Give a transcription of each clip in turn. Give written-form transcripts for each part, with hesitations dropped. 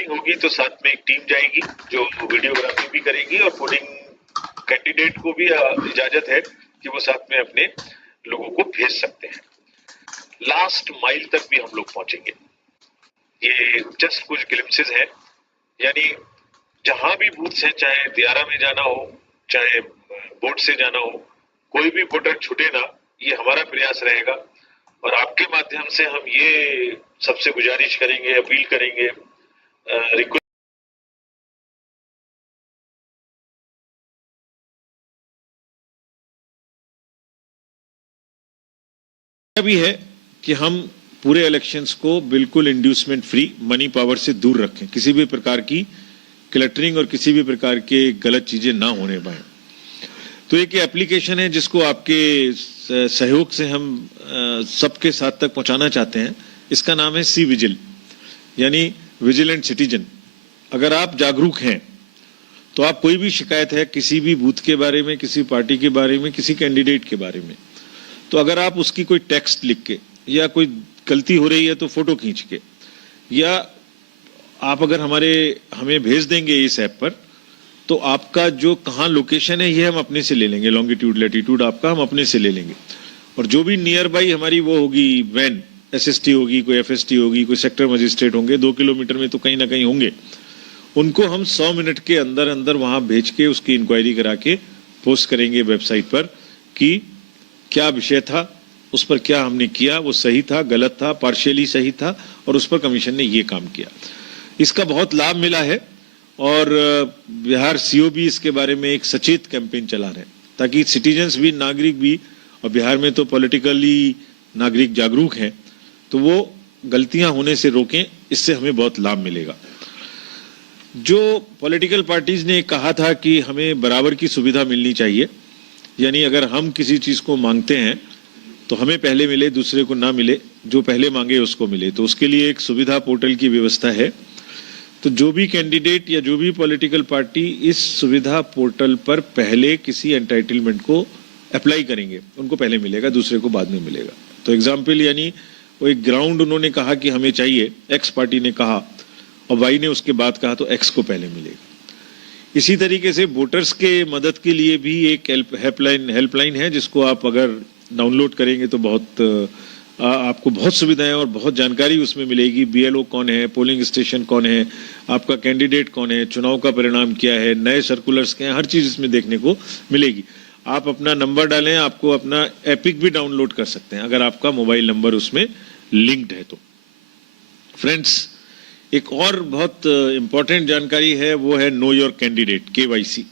Polling होगी तो साथ में एक टीम जाएगी जो वीडियोग्राफी भी करेगी और पोलिंग कैंडिडेट को भी इजाजत है कि वो साथ में अपने लोगों को भेज सकते हैं। लास्ट माइल तक भी हम लोग पहुंचेंगे। ये जस्ट कुछ ग्लिम्पसेस हैं, यानी जहां भी बूथ है, चाहे दियारा में जाना हो, चाहे बोट से जाना हो, कोई भी वोटर छूटे ना, ये हमारा प्रयास रहेगा। और आपके माध्यम से हम ये सबसे गुजारिश करेंगे, अपील करेंगे, रिक्वेस्ट भी है कि हम पूरे इलेक्शंस को बिल्कुल इंड्यूसमेंट फ्री, मनी पावर से दूर रखें, किसी भी प्रकार की क्लटरिंग और किसी भी प्रकार के गलत चीजें ना होने पाए। तो एक एप्लीकेशन है जिसको आपके सहयोग से हम सबके साथ तक पहुंचाना चाहते हैं। इसका नाम है सी विजिल, यानी विजिलेंट सिटीजन। अगर आप जागरूक हैं तो आप कोई भी शिकायत है किसी भी बूथ के बारे में, किसी पार्टी के बारे में, किसी कैंडिडेट के बारे में, तो अगर आप उसकी कोई टेक्स्ट लिख के या कोई गलती हो रही है तो फोटो खींच के, या आप अगर हमें भेज देंगे इस ऐप पर, तो आपका जो कहाँ लोकेशन है ये हम अपने से ले लेंगे, लॉन्गिट्यूड लैटिट्यूड आपका हम अपने से ले लेंगे। और जो भी नियर बाई हमारी वो होगी वैन, एसएसटी होगी, कोई एफएसटी होगी, कोई सेक्टर मजिस्ट्रेट होंगे, 2 किलोमीटर में तो कहीं ना कहीं होंगे, उनको हम 100 मिनट के अंदर अंदर वहां भेज के उसकी इंक्वायरी करा के पोस्ट करेंगे वेबसाइट पर कि क्या विषय था, उस पर क्या हमने किया, वो सही था, गलत था, पार्शियली सही था, और उस पर कमीशन ने ये काम किया। इसका बहुत लाभ मिला है और बिहार सीओ भी इसके बारे में एक सचेत कैंपेन चला रहे हैं ताकि सिटीजन्स भी, नागरिक भी, और बिहार में तो पॉलिटिकली नागरिक जागरूक हैं, तो वो गलतियां होने से रोकें। इससे हमें बहुत लाभ मिलेगा। जो पॉलिटिकल पार्टीज ने कहा था कि हमें बराबर की सुविधा मिलनी चाहिए, यानी अगर हम किसी चीज को मांगते हैं तो हमें पहले मिले, दूसरे को ना मिले, जो पहले मांगे उसको मिले, तो उसके लिए एक सुविधा पोर्टल की व्यवस्था है। तो जो भी कैंडिडेट या जो भी पॉलिटिकल पार्टी इस सुविधा पोर्टल पर पहले किसी एंटाइटलमेंट को अप्लाई करेंगे, उनको पहले मिलेगा, दूसरे को बाद में मिलेगा। तो एग्जाम्पल, यानी वो एक ग्राउंड उन्होंने कहा कि हमें चाहिए, एक्स पार्टी ने कहा और वाई ने उसके बाद कहा, तो एक्स को पहले मिलेगा। इसी तरीके से वोटर्स के मदद के लिए भी एक हेल्पलाइन है जिसको आप अगर डाउनलोड करेंगे तो आपको बहुत सुविधाएं और बहुत जानकारी उसमें मिलेगी। बीएलओ कौन है, पोलिंग स्टेशन कौन है, आपका कैंडिडेट कौन है, चुनाव का परिणाम क्या है, नए सर्कुलर्स क्या हैं, हर चीज इसमें देखने को मिलेगी। आप अपना नंबर डालें, आपको अपना एपिक भी डाउनलोड कर सकते हैं अगर आपका मोबाइल नंबर उसमें लिंक्ड है तो। फ्रेंड्स, एक और बहुत इंपॉर्टेंट जानकारी है, वो है नो योर कैंडिडेट, KYC।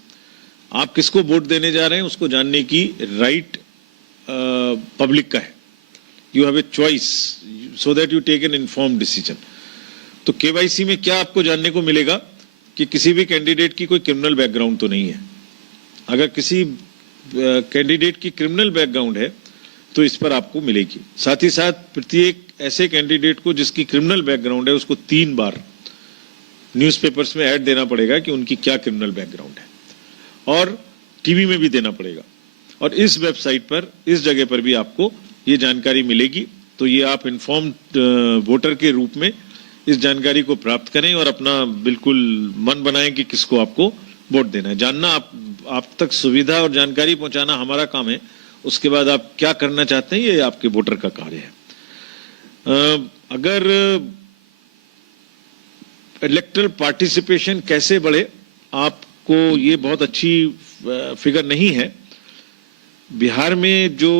आप किसको वोट देने जा रहे हैं उसको जानने की राइट पब्लिक का है। You have a choice so that you take an informed decision. तो KYC में क्या आपको जानने को मिलेगा कि किसी भी कैंडिडेट की कोई क्रिमिनल बैकग्राउंड तो नहीं है। अगर किसी कैंडिडेट की क्रिमिनल बैकग्राउंड है तो इस पर आपको मिलेगी। साथ ही साथ प्रत्येक ऐसे कैंडिडेट को जिसकी क्रिमिनल बैकग्राउंड है उसको 3 बार न्यूज़पेपर्स में ऐड देना पड़ेगा कि उनकी क्या क्रिमिनल बैकग्राउंड है, और टीवी में भी देना पड़ेगा। और इस वेबसाइट पर, इस जगह पर भी आपको ये जानकारी मिलेगी। तो ये आप इन्फॉर्म्ड वोटर के रूप में इस जानकारी को प्राप्त करें और अपना बिल्कुल मन बनाएं कि किसको आपको वोट देना है। जानना, आप तक सुविधा और जानकारी पहुंचाना हमारा काम है। उसके बाद आप क्या करना चाहते हैं ये आपके वोटर का कार्य है। अगर इलेक्टरल पार्टिसिपेशन कैसे बढ़े, आपको ये बहुत अच्छी फिगर नहीं है। बिहार में जो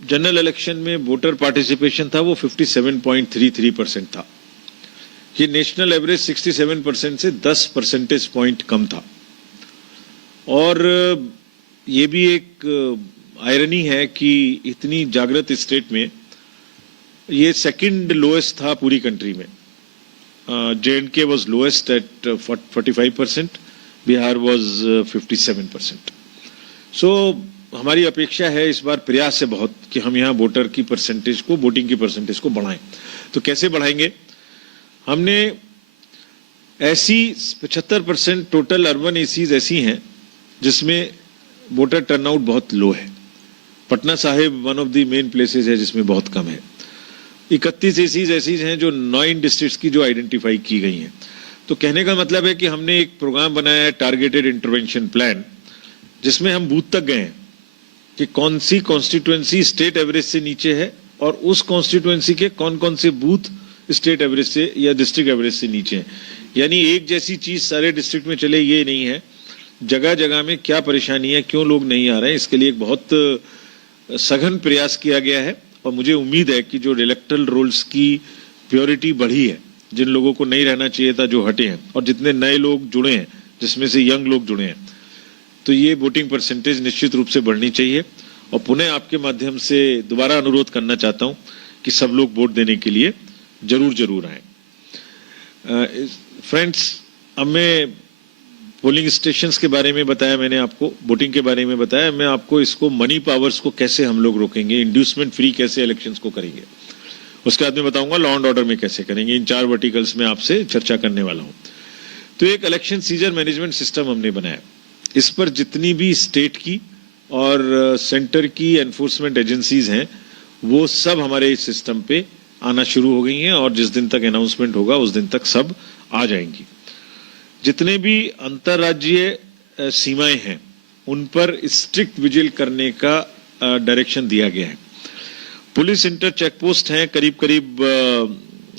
जनरल इलेक्शन में वोटर पार्टिसिपेशन था वो 57.33% था। ये नेशनल एवरेज 67% से 10 परसेंटेज पॉइंट कम था। और ये भी एक आयरनी है कि इतनी जागृत स्टेट में ये सेकंड लोएस्ट था पूरी कंट्री में। J&K was lowest at 45%, Bihar was 57%। सो हमारी अपेक्षा है इस बार प्रयास है बहुत कि हम यहाँ वोटर की परसेंटेज को, वोटिंग की परसेंटेज को बढ़ाएं। तो कैसे बढ़ाएंगे? हमने ऐसी 75% टोटल अर्बन एसीज ऐसी हैं जिसमें वोटर टर्नआउट बहुत लो है। Patna Sahib one of the main places है जिसमें बहुत कम है। 31 एसीज ऐसी हैं जो 9 डिस्ट्रिक्ट्स की जो आइडेंटिफाई की गई हैं। तो कहने का मतलब है कि हमने एक प्रोग्राम बनाया है, टारगेटेड इंटरवेंशन प्लान, जिसमें हम बूथ तक गए हैं कि कौन सी कॉन्स्टिट्यूएंसी स्टेट एवरेज से नीचे है और उस कॉन्स्टिट्यूएंसी के कौन कौन से बूथ स्टेट एवरेज से या डिस्ट्रिक्ट एवरेज से नीचे हैं। यानी एक जैसी चीज सारे डिस्ट्रिक्ट में चले ये नहीं है, जगह जगह में क्या परेशानी है, क्यों लोग नहीं आ रहे हैं, इसके लिए एक बहुत सघन प्रयास किया गया है। और मुझे उम्मीद है कि जो इलेक्टरल रोल्स की प्योरिटी बढ़ी है, जिन लोगों को नहीं रहना चाहिए था जो हटे हैं, और जितने नए लोग जुड़े हैं जिसमें से यंग लोग जुड़े हैं, तो ये वोटिंग परसेंटेज निश्चित रूप से बढ़नी चाहिए। और पुनः आपके माध्यम से दोबारा अनुरोध करना चाहता हूं कि सब लोग वोट देने के लिए जरूर आए। फ्रेंड्स, अब मैं पोलिंग स्टेशंस के बारे में बताया, मैंने आपको वोटिंग के बारे में बताया, मैं आपको इसको मनी पावर्स को कैसे हम लोग रोकेंगे, इंड्यूसमेंट फ्री कैसे इलेक्शंस को करेंगे, उसके बाद में बताऊंगा लॉ एंड ऑर्डर में कैसे करेंगे। इन 4 वर्टिकल्स में आपसे चर्चा करने वाला हूं। तो एक इलेक्शन सीजन मैनेजमेंट सिस्टम हमने बनाया, इस पर जितनी भी स्टेट की और सेंटर की एनफोर्समेंट एजेंसीज हैं वो सब हमारे इस सिस्टम पे आना शुरू हो गई हैं, और जिस दिन तक अनाउंसमेंट होगा उस दिन तक सब आ जाएंगी। जितने भी अंतर्राज्यीय सीमाएं हैं उन पर स्ट्रिक्ट विजिल करने का डायरेक्शन दिया गया है। पुलिस इंटर चेक पोस्ट हैं करीब करीब,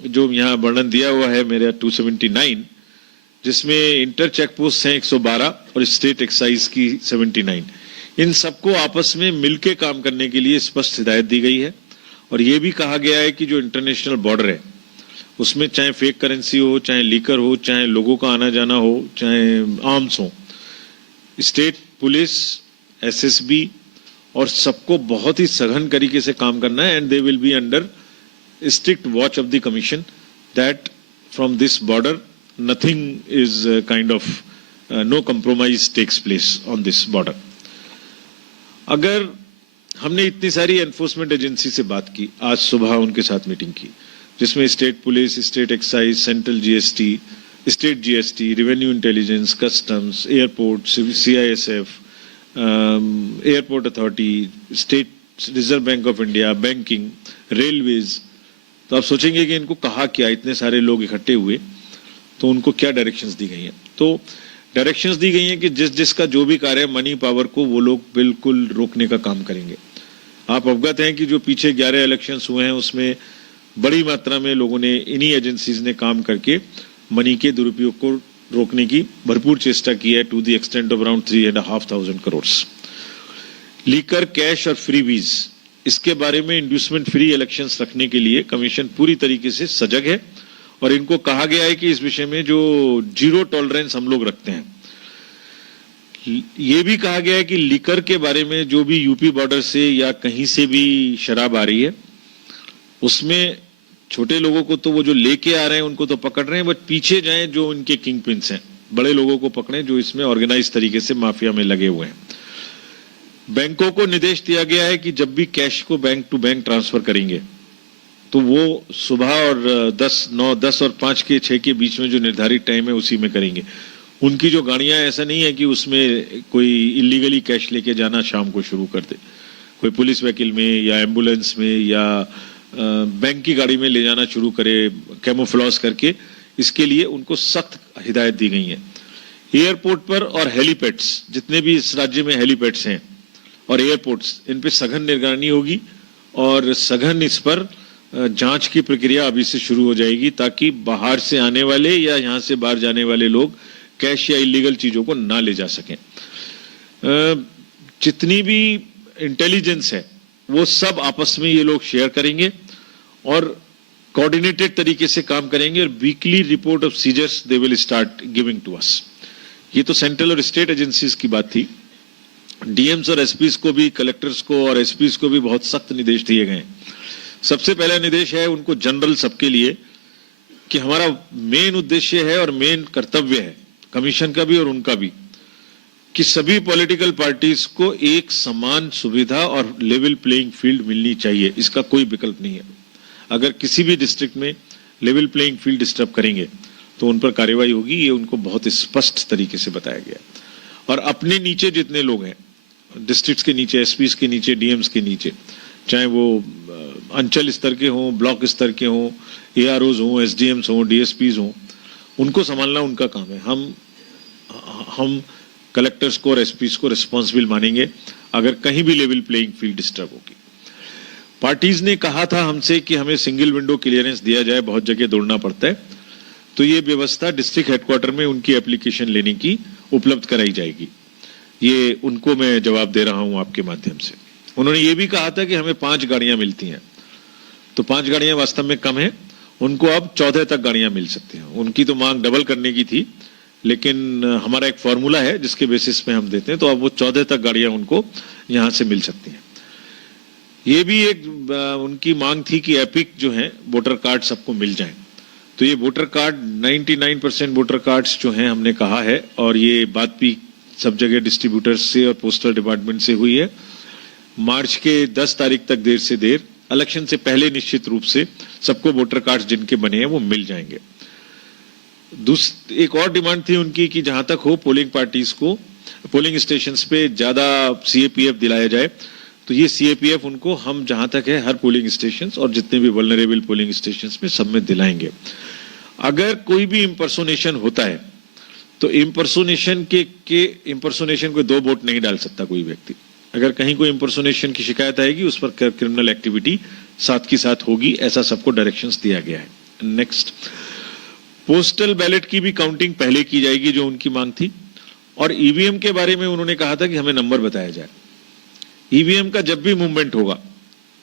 जो यहाँ वर्णन दिया हुआ है मेरे 279, जिसमें इंटर चेक पोस्ट हैं 112 और स्टेट एक्साइज की 79। इन सबको आपस में मिलकर काम करने के लिए स्पष्ट हिदायत दी गई है। और ये भी कहा गया है कि जो इंटरनेशनल बॉर्डर है उसमें चाहे फेक करेंसी हो, चाहे लीकर हो, चाहे लोगों का आना जाना हो, चाहे आर्म्स हो, स्टेट पुलिस, एसएसबी और सबको बहुत ही सघन तरीके से काम करना है। And they will be under strict watch of the commission that from this border nothing is kind of no compromise takes place on this border. अगर हमने इतनी सारी एनफोर्समेंट एजेंसी से बात की, आज सुबह उनके साथ मीटिंग की, जिसमें state police, state excise, central GST, state GST, revenue intelligence, customs, airport, CISF, airport authority, state reserve bank of India, banking, railways. तो आप सोचेंगे कि इनको कहा क्या, इतने सारे लोग इकट्ठे हुए, तो उनको क्या डायरेक्शंस दी गई हैं। तो डायरेक्शंस दी गई हैं कि जिसका जो भी कार्य है मनी पावर को वो लोग बिल्कुल रोकने का काम करेंगे। आप अवगत हैं कि जो पीछे 11 इलेक्शंस हुए हैं उसमें बड़ी मात्रा में लोगों ने, इन्हीं एजेंसीज ने काम करके मनी के दुरुपयोग को रोकने की भरपूर चेष्टा की है, to the extent of around 3,500 crore. Liquor, cash और फ्रीबीज, इसके बारे में इंड्यूसमेंट फ्री इलेक्शंस रखने के लिए कमीशन पूरी तरीके से सजग है। और इनको कहा गया है कि इस विषय में जो 0 टॉलरेंस हम लोग रखते हैं। ये भी कहा गया है कि लीकर के बारे में जो भी यूपी बॉर्डर से या कहीं से भी शराब आ रही है, उसमें छोटे लोगों को तो वो जो लेके आ रहे हैं उनको तो पकड़ रहे हैं, बट पीछे जाएं जो उनके किंग पिन्स हैं, बड़े लोगों को पकड़ें जो इसमें ऑर्गेनाइज तरीके से माफिया में लगे हुए हैं। बैंकों को निर्देश दिया गया है कि जब भी कैश को बैंक टू बैंक ट्रांसफर करेंगे तो वो सुबह और 10 और 5 के 6 के बीच में जो निर्धारित टाइम है उसी में करेंगे। उनकी जो गाड़ियां, ऐसा नहीं है कि उसमें कोई इलीगली कैश लेके जाना शाम को शुरू कर दे, कोई पुलिस व्हीकल में या एम्बुलेंस में या बैंक की गाड़ी में ले जाना शुरू करे कैमोफ्लॉज करके। इसके लिए उनको सख्त हिदायत दी गई है। एयरपोर्ट पर और हेलीपैड्स, जितने भी इस राज्य में हेलीपैड्स हैं और एयरपोर्ट्स, इन पे सघन निगरानी होगी और सघन इस पर जांच की प्रक्रिया अभी से शुरू हो जाएगी, ताकि बाहर से आने वाले या यहां से बाहर जाने वाले लोग कैश या इलीगल चीजों को ना ले जा सकें। जितनी भी इंटेलिजेंस है वो सब आपस में ये लोग शेयर करेंगे और कोऑर्डिनेटेड तरीके से काम करेंगे, और weekly report of seizures they will start giving to us. ये तो सेंट्रल और स्टेट एजेंसीज की बात थी। डीएम्स और एसपीज को भी, कलेक्टर्स को और एसपीज को भी बहुत सख्त निर्देश दिए गए हैं। सबसे पहला निर्देश है उनको जनरल सबके लिए कि हमारा मेन उद्देश्य है और मेन कर्तव्य है, कमीशन का भी और उनका भी, कि सभी पॉलिटिकल पार्टीज को एक समान सुविधा और लेवल प्लेइंग फील्ड मिलनी चाहिए। इसका कोई विकल्प नहीं है। अगर किसी भी डिस्ट्रिक्ट में लेवल प्लेइंग फील्ड डिस्टर्ब करेंगे तो उन पर कार्रवाई होगी, ये उनको बहुत स्पष्ट तरीके से बताया गया। और अपने नीचे जितने लोग हैं, डिस्ट्रिक्ट्स के नीचे, एसपीज के नीचे, डीएम्स के नीचे, चाहे वो अंचल स्तर के हों, ब्लॉक स्तर के हों, एआरओज हों, एसडीएम्स हों, डीएसपीज हों, उनको संभालना उनका काम है। हम कलेक्टर्स को और एसपीज को रिस्पॉन्सिबल मानेंगे अगर कहीं भी लेवल प्लेइंग फील्ड डिस्टर्ब होगी। पार्टीज ने कहा था हमसे कि हमें सिंगल विंडो क्लियरेंस दिया जाए, बहुत जगह दौड़ना पड़ता है, तो ये व्यवस्था डिस्ट्रिक्ट हेडक्वार्टर में उनकी एप्लीकेशन लेने की उपलब्ध कराई जाएगी। ये उनको मैं जवाब दे रहा हूं आपके माध्यम से। उन्होंने ये भी कहा था कि हमें 5 गाड़ियां मिलती हैं, तो 5 गाड़ियां वास्तव में कम है, उनको अब 14 तक गाड़ियां मिल सकती हैं। उनकी तो मांग डबल करने की थी, लेकिन हमारा एक फॉर्मूला है जिसके बेसिस पे हम देते हैं, तो अब वो 14 तक गाड़ियां उनको यहां से मिल सकती हैं। ये भी एक उनकी मांग थी कि एपिक जो है वोटर कार्ड सबको मिल जाए, तो ये वोटर कार्ड 99% वोटर कार्ड्स जो हैं हमने कहा है, और ये बात भी सब जगह डिस्ट्रीब्यूटर्स से और पोस्टल डिपार्टमेंट से हुई है। मार्च के 10 तारीख तक देर से देर, इलेक्शन से पहले निश्चित रूप से सबको वोटर कार्ड जिनके बने हैं वो मिल जाएंगे। एक और डिमांड थी उनकी कि जहां तक हो पोलिंग पार्टीज को पोलिंग स्टेशंस पे ज्यादा सीएपीएफ दिलाया जाए, तो ये सीएपीएफ उनको हम जहां तक है हर पोलिंग स्टेशंस और जितने भी वल्नरेबल पोलिंग स्टेशंस में सब में दिलाएंगे। अगर कोई भी इम्पर्सोनेशन होता है तो इम्पर्सोनेशन को 2 वोट नहीं डाल सकता कोई व्यक्ति। अगर कहीं कोई इम्पर्सोनेशन की शिकायत आएगी उस पर क्रिमिनल एक्टिविटी साथ की साथ होगी, ऐसा सबको डायरेक्शंस दिया गया है। नेक्स्ट, पोस्टल बैलेट की भी काउंटिंग पहले की जाएगी जो उनकी मांग थी, और ईवीएम के बारे में उन्होंने कहा था कि हमें नंबर बताया जाए। ईवीएम का जब भी मूवमेंट होगा,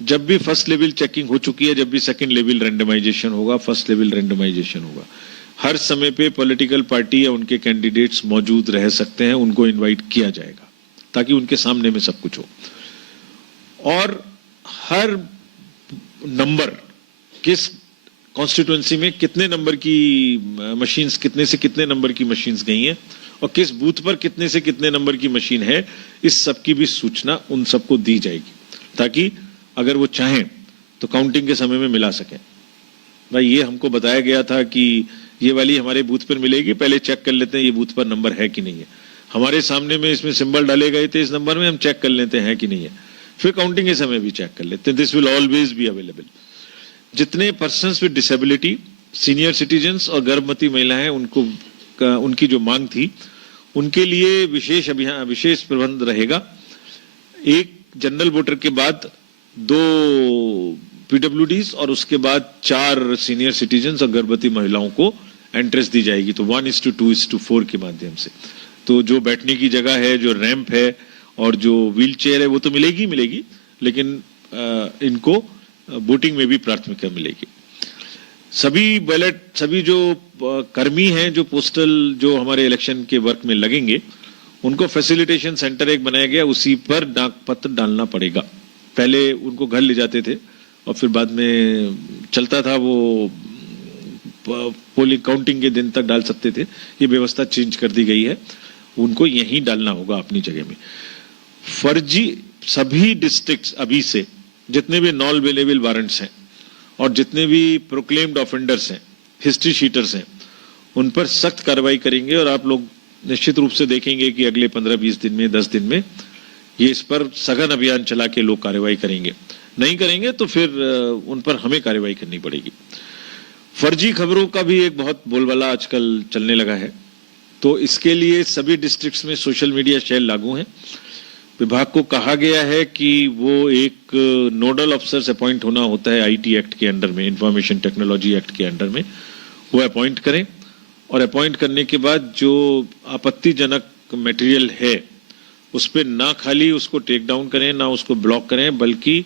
जब भी फर्स्ट लेवल चेकिंग हो चुकी है, जब भी सेकंड लेवल रैंडमाइजेशन होगा, फर्स्ट लेवल रैंडमाइजेशन होगा, हर समय पे पॉलिटिकल पार्टी या उनके कैंडिडेट्स मौजूद रह सकते हैं, उनको इनवाइट किया जाएगा ताकि उनके सामने में सब कुछ हो। और हर नंबर किस कॉन्स्टिट्यूएंसी में कितने नंबर की मशीन्स, कितने से कितने नंबर की मशीन्स गई हैं और किस बूथ पर कितने से कितने नंबर की मशीन है, इस सब की भी सूचना उन सबको दी जाएगी ताकि अगर वो चाहें तो काउंटिंग के समय में मिला सकें। भाई ये हमको बताया गया था कि ये वाली हमारे बूथ पर मिलेगी, पहले चेक कर लेते हैं ये बूथ पर नंबर है कि नहीं है, हमारे सामने में इसमें सिंबल डाले गए थे इस नंबर में, हम चेक कर लेते हैं कि नहीं है, फिर काउंटिंग के समय भी चेक कर लेते हैं। This will always be available. जितने persons with disability, senior citizens और गर्भवती महिलाएं, उनको उनकी जो मांग थी उनके लिए विशेष अभियान, विशेष प्रबंध रहेगा। एक जनरल वोटर के बाद 2 पीडब्ल्यूडीज और उसके बाद 4 सीनियर सिटीजन्स और गर्भवती महिलाओं को एंट्रेंस दी जाएगी, तो 1:2:4 के माध्यम से। तो जो बैठने की जगह है, जो रैंप है और जो व्हील चेयर है वो तो मिलेगी, लेकिन इनको वोटिंग में भी प्राथमिकता मिलेगी। सभी जो कर्मी हैं जो पोस्टल जो हमारे इलेक्शन के वर्क में लगेंगे, उनको फैसिलिटेशन सेंटर एक बनाया गया, उसी पर डाक पत्र डालना पड़ेगा। पहले उनको घर ले जाते थे और फिर बाद में चलता था, वो पोलिंग काउंटिंग के दिन तक डाल सकते थे। ये व्यवस्था चेंज कर दी गई है, उनको यहीं डालना होगा अपनी जगह में। फर्जी सभी डिस्ट्रिक्ट्स अभी से जितने भी नॉन अवेलेबल वारंट्स हैं और जितने भी प्रोक्लेम्ड ऑफेंडर्स हैं, हिस्ट्री शीटर्स हैं, उन पर सख्त कार्रवाई करेंगे। और आप लोग निश्चित रूप से देखेंगे कि अगले 15-20 दिन में, 10 दिन में ये इस पर सघन अभियान चला के लोग कार्रवाई करेंगे। नहीं करेंगे तो फिर उन पर हमें कार्रवाई करनी पड़ेगी। फर्जी खबरों का भी एक बहुत बोलबाला आजकल चलने लगा है, तो इसके लिए सभी डिस्ट्रिक्ट्स में सोशल मीडिया सेल लागू हैं। विभाग को कहा गया है कि वो एक नोडल अफसर्स अपॉइंट होना होता है आईटी एक्ट के अंडर में, इंफॉर्मेशन टेक्नोलॉजी एक्ट के अंडर में, वो अपॉइंट करें और अपॉइंट करने के बाद जो आपत्तिजनक मटेरियल है उस पर ना खाली उसको टेक डाउन करें, ना उसको ब्लॉक करें, बल्कि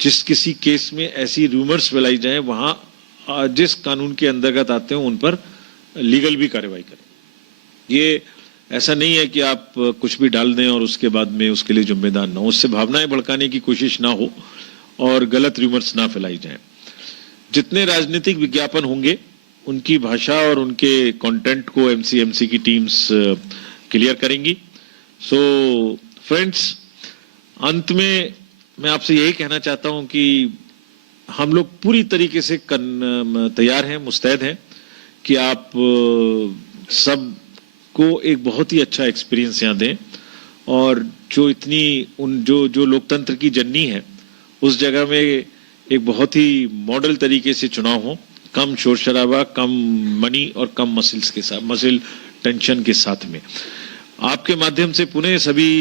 जिस किसी केस में ऐसी रूमर्स फैलाई जाए वहां जिस कानून के अंतर्गत आते हो उन पर लीगल भी कार्रवाई करें। ये ऐसा नहीं है कि आप कुछ भी डाल दें और उसके बाद में उसके लिए जिम्मेदार ना हो, उससे भावनाएं भड़काने की कोशिश ना हो और गलत रूमर्स ना फैलाई जाएं। जितने राजनीतिक विज्ञापन होंगे उनकी भाषा और उनके कंटेंट को एमसीएमसी की टीम्स क्लियर करेंगी। सो फ्रेंड्स, अंत में मैं आपसे यही कहना चाहता हूं कि हम लोग पूरी तरीके से तैयार हैं, मुस्तैद हैं कि आप सब को एक बहुत ही अच्छा एक्सपीरियंस यहाँ दें और जो लोकतंत्र की जननी है उस जगह में एक बहुत ही मॉडल तरीके से चुनाव हो, कम शोर शराबा, कम मनी और कम मसल्स के साथ, मसल टेंशन के साथ में। आपके माध्यम से पुनः सभी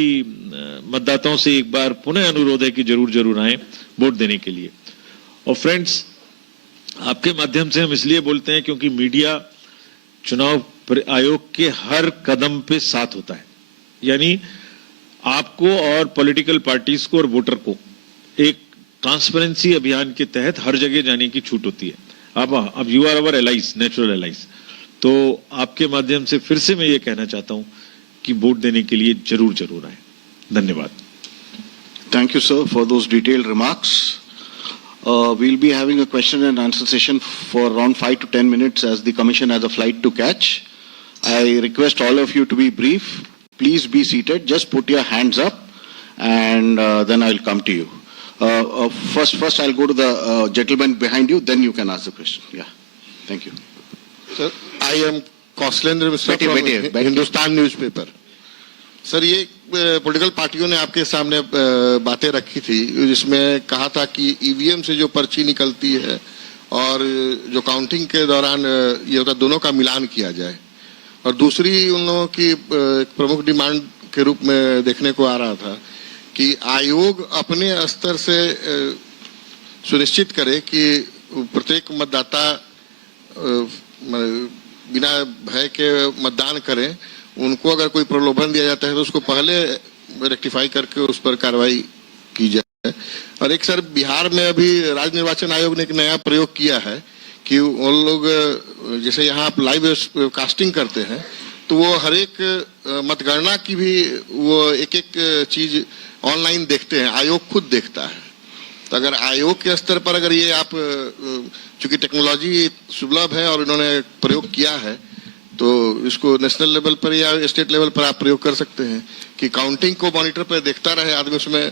मतदाताओं से एक बार पुनः अनुरोध है कि जरूर जरूर आएं वोट देने के लिए। और फ्रेंड्स, आपके माध्यम से हम इसलिए बोलते हैं क्योंकि मीडिया चुनाव आयोग के हर कदम पे साथ होता है, यानी आपको और पॉलिटिकल पार्टीज को और वोटर को एक ट्रांसपेरेंसी अभियान के तहत हर जगह जाने की छूट होती है। अब you are our allies, natural allies. तो आपके माध्यम से फिर से मैं ये कहना चाहता हूं कि वोट देने के लिए जरूर जरूर आए। धन्यवाद। Thank you, sir, for those detailed remarks. We'll be having a question and answer session for around 5 to 10 minutes as the Commission has a flight to catch. I request all of you to be brief. Please be seated. Just put your hands up, and then I'll come to you. First, I'll go to the gentleman behind you. Then you can ask the question. Yeah. Thank you. Sir, I am Kauslendra Mishra from Hindustan newspaper. Sir, ये political पार्टियों ने आपके सामने बातें रखी थी जिसमें कहा था कि ईवीएम से जो पर्ची निकलती है और जो काउंटिंग के दौरान ये होता, दोनों का मिलान किया जाए। और दूसरी उन लोगों की प्रमुख डिमांड के रूप में देखने को आ रहा था कि आयोग अपने स्तर से सुनिश्चित करे कि प्रत्येक मतदाता बिना भय के मतदान करें। उनको अगर कोई प्रलोभन दिया जाता है तो उसको पहले रेक्टिफाई करके उस पर कार्रवाई की जाए। और एक सर, बिहार में अभी राज्य निर्वाचन आयोग ने एक नया प्रयोग किया है कि वो लोग, जैसे यहाँ आप लाइव कास्टिंग करते हैं, तो वो हर एक मतगणना की भी वो एक एक चीज ऑनलाइन देखते हैं, आयोग खुद देखता है। तो अगर आयोग के स्तर पर अगर ये आप, चूंकि टेक्नोलॉजी सुलभ है और इन्होंने प्रयोग किया है, तो इसको नेशनल लेवल पर या स्टेट लेवल पर आप प्रयोग कर सकते हैं कि काउंटिंग को मॉनिटर पर देखता रहे आदमी, उसमें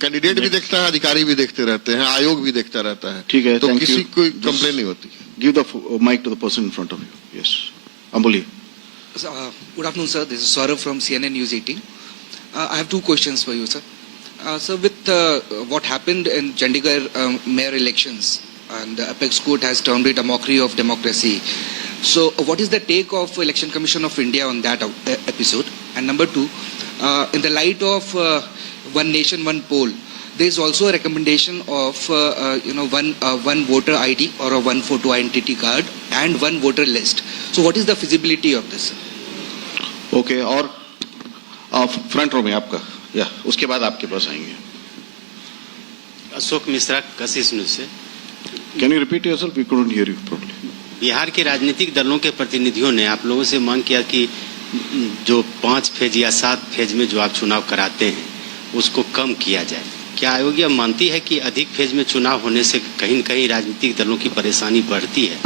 कैंडिडेट भी देखता है, अधिकारी भी देखते रहते हैं, आयोग भी देखता रहता है। ठीक है, तो किसी कोई कंप्लेन नहीं होती। Give the mic to the person in front of you. Yes, Ambuli. Good afternoon, sir. This is Saurav from CNN News 18. I have two questions for you, sir. So with what happened in Chandigarh mayor elections, and the Apex Court has termed it a mockery of democracy. So what is the take of Election Commission of India on that episode? And number two, in the light of one nation, one poll, there is also a recommendation of one voter ID or a one photo identity card and one voter list. So what is the feasibility of this? Okay, और front row में आपका, या उसके बाद आपके पास आएंगे। अशोक मिश्रा, कशिश news से। Can you repeat yourself? We couldn't hear you properly. Bihar के राजनीतिक दलों के प्रतिनिधियों ने आप लोगों से मांग किया कि जो 5 फेज या 7 फेज में जो आप चुनाव कराते हैं उसको कम किया जाए। क्या आयोग यह मानती है कि अधिक फेज में चुनाव होने से कहीं न कहीं राजनीतिक दलों की परेशानी बढ़ती है?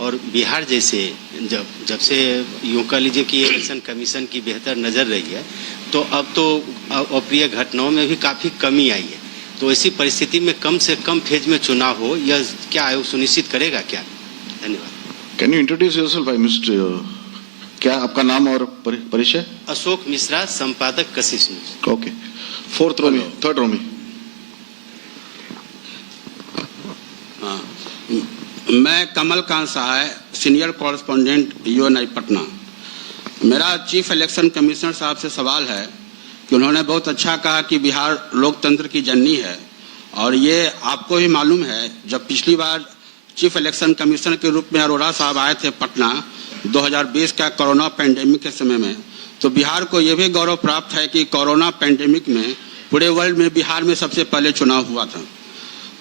और बिहार जैसे जब से यूं कह लीजिए कि इलेक्शन कमीशन की बेहतर नजर रही है, तो अब तो अप्रिय घटनाओं में भी काफी कमी आई है। तो ऐसी परिस्थिति में कम से कम फेज में चुनाव हो, यह क्या आयोग सुनिश्चित करेगा क्या? धन्यवाद। Can you introduce yourself? I missed. क्या आपका नाम और परिचय? अशोक मिश्रा, संपादक कशिश न्यूज। ओके, फोर्थ रो में, थर्ड रो में। मैं कमल कांत सहाय, सीनियर कॉरेस्पॉन्डेंट यूएनआई पटना। मेरा चीफ इलेक्शन कमिश्नर साहब से सवाल है कि उन्होंने बहुत अच्छा कहा कि बिहार लोकतंत्र की जननी है, और ये आपको भी मालूम है, जब पिछली बार चीफ इलेक्शन कमिश्नर के रूप में अरोड़ा साहब आए थे पटना 2020 का कोरोना पैंडेमिक के समय में, तो बिहार को यह भी गौरव प्राप्त है कि कोरोना पैंडेमिक में पूरे वर्ल्ड में बिहार में सबसे पहले चुनाव हुआ था।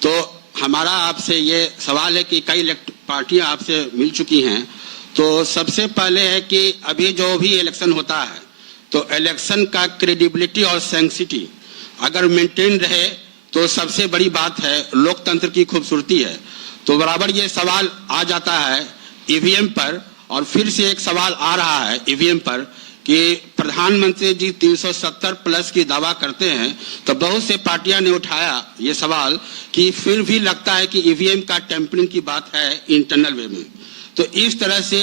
तो हमारा आपसे ये सवाल है कि कई पार्टियां आपसे मिल चुकी हैं, तो सबसे पहले है कि अभी जो भी इलेक्शन होता है तो इलेक्शन का क्रेडिबिलिटी और सेंसिटी अगर मेंटेन रहे तो सबसे बड़ी बात है, लोकतंत्र की खूबसूरती है। तो बराबर ये सवाल आ जाता है ईवीएम पर, और फिर से एक सवाल आ रहा है ईवीएम पर कि प्रधानमंत्री जी 370 प्लस की दावा करते हैं, तो बहुत से पार्टियां ने उठाया ये सवाल कि फिर भी लगता है कि ईवीएम का टेम्परिंग की बात है इंटरनल वे में। तो इस तरह से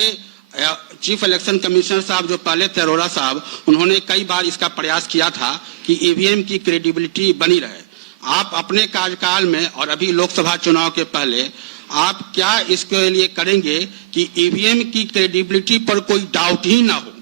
चीफ इलेक्शन कमिश्नर साहब जो पहले थे अरोड़ा साहब, उन्होंने कई बार इसका प्रयास किया था कि ईवीएम की क्रेडिबिलिटी बनी रहे। आप अपने कार्यकाल में और अभी लोकसभा चुनाव के पहले आप क्या इसके लिए करेंगे कि ईवीएम की क्रेडिबिलिटी पर कोई डाउट ही ना हो,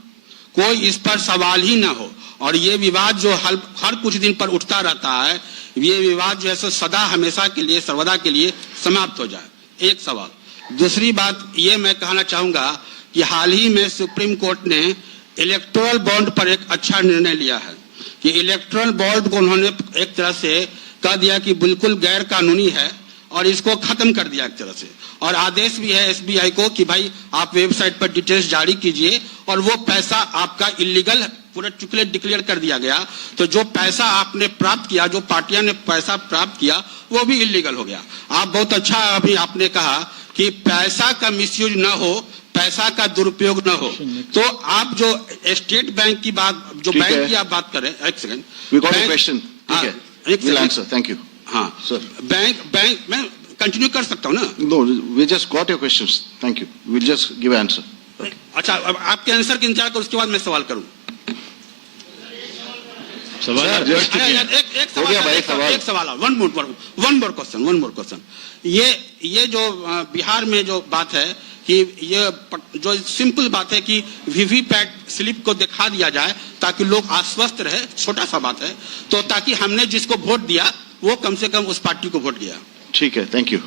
कोई इस पर सवाल ही ना हो, और ये विवाद जो हर कुछ दिन पर उठता रहता है, ये विवाद जो है सो सदा हमेशा के लिए सर्वदा के लिए समाप्त हो जाए। एक सवाल। दूसरी बात ये मैं कहना चाहूंगा कि हाल ही में सुप्रीम कोर्ट ने इलेक्टोरल बॉन्ड पर एक अच्छा निर्णय लिया है कि इलेक्टोरल बॉन्ड को उन्होंने एक तरह से कह दिया कि बिल्कुल गैर कानूनी है और इसको खत्म कर दिया एक तरह से, और आदेश भी है एसबीआई को कि भाई आप वेबसाइट पर डिटेल्स जारी कीजिए, और वो पैसा आपका इलीगल पूरा डिक्लेयर कर दिया गया, तो जो पैसा आपने प्राप्त किया, जो पार्टियां ने पैसा प्राप्त किया, वो भी इलीगल हो गया। आप बहुत अच्छा अभी आपने कहा कि पैसा का मिसयूज ना हो, पैसा का दुरुपयोग ना हो, तो आप जो स्टेट बैंक की बात, जो बैंक की आप बात करें, एक second, We got a question. ठीक है. एक We'll second, answer. Thank you. हाँ Sir. बैंक मैं कंटिन्यू कर सकता हूँ ना? No, we just got your questions. Thank you. We'll just give answer. अच्छा, अब आपके आंसर का इंतजार कर, उसके बाद मैं सवाल करूँ। सवाल Sir, आप just कर चुके हैं। एक हो गया भाई, सवाल। एक सवाल, वन मोर क्वेश्चन। ये जो बिहार में जो बात है कि ये जो सिंपल बात है कि वीवीपैट स्लिप को दिखा दिया जाए ताकि लोग आश्वस्त रहे, छोटा सा बात है, तो ताकि हमने जिसको वोट दिया वो कम से कम उस पार्टी को वोट दिया। ठीक है. Thank you.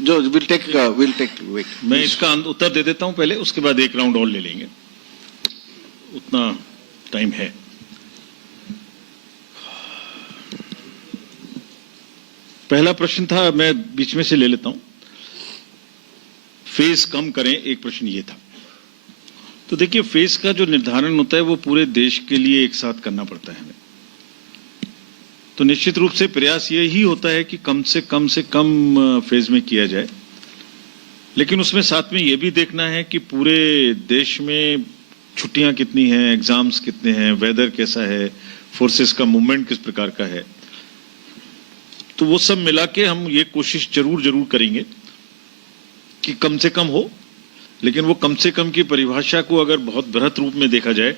जो we'll take wait. मैं इसका उत्तर दे देता हूं पहले, उसके बाद एक राउंड और ले लेंगे, उतना टाइम है। पहला प्रश्न था, मैं बीच में से ले लेता हूं, फेस कम करें, एक प्रश्न ये था। तो देखिए, फेस का जो निर्धारण होता है वो पूरे देश के लिए एक साथ करना पड़ता है हमें। तो निश्चित रूप से प्रयास यही होता है कि कम से कम फेज में किया जाए, लेकिन उसमें साथ में ये भी देखना है कि पूरे देश में छुट्टियां कितनी हैं, एग्जाम्स कितने हैं, वेदर कैसा है, फोर्सेस का मूवमेंट किस प्रकार का है। तो वो सब मिला के हम ये कोशिश जरूर करेंगे कि कम से कम हो, लेकिन वो कम से कम की परिभाषा को अगर बहुत बृहत रूप में देखा जाए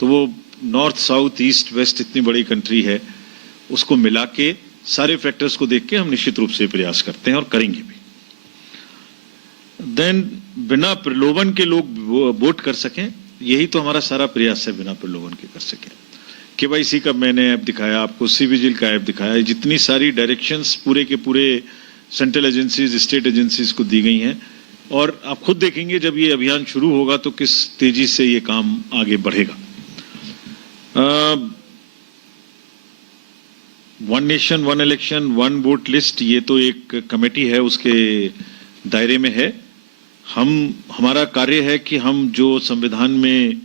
तो वो नॉर्थ साउथ ईस्ट वेस्ट इतनी बड़ी कंट्री है, उसको मिला के सारे फैक्टर्स को देख के हम निश्चित रूप से प्रयास करते हैं और करेंगे भी। देन बिना प्रलोभन के लोग वोट कर सकें, यही तो हमारा सारा प्रयास है, बिना प्रलोभन के कर सकें। केवाईसी का मैंने ऐप दिखाया आपको, सीविजिल का ऐप दिखाया, जितनी सारी डायरेक्शंस पूरे के पूरे सेंट्रल एजेंसीज, स्टेट एजेंसीज को दी गई हैं, और आप खुद देखेंगे जब ये अभियान शुरू होगा तो किस तेजी से ये काम आगे बढ़ेगा। One nation one election one vote list, ये तो एक कमेटी है, उसके दायरे में है। हमारा कार्य है कि हम जो संविधान में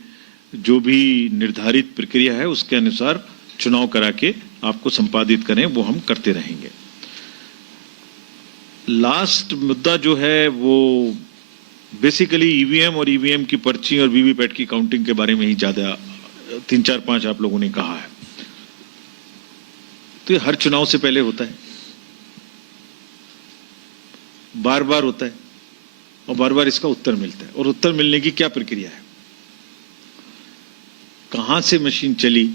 जो भी निर्धारित प्रक्रिया है उसके अनुसार चुनाव करा के आपको संपादित करें, वो हम करते रहेंगे। लास्ट मुद्दा जो है वो बेसिकली ईवीएम और ईवीएम की पर्ची और वीवीपैट की काउंटिंग के बारे में ही ज्यादा 3, 4, 5 आप लोगों ने कहा है। तो ये हर चुनाव से पहले होता है, बार बार होता है, और बार बार इसका उत्तर मिलता है। और उत्तर मिलने की क्या प्रक्रिया है, कहां से मशीन चली,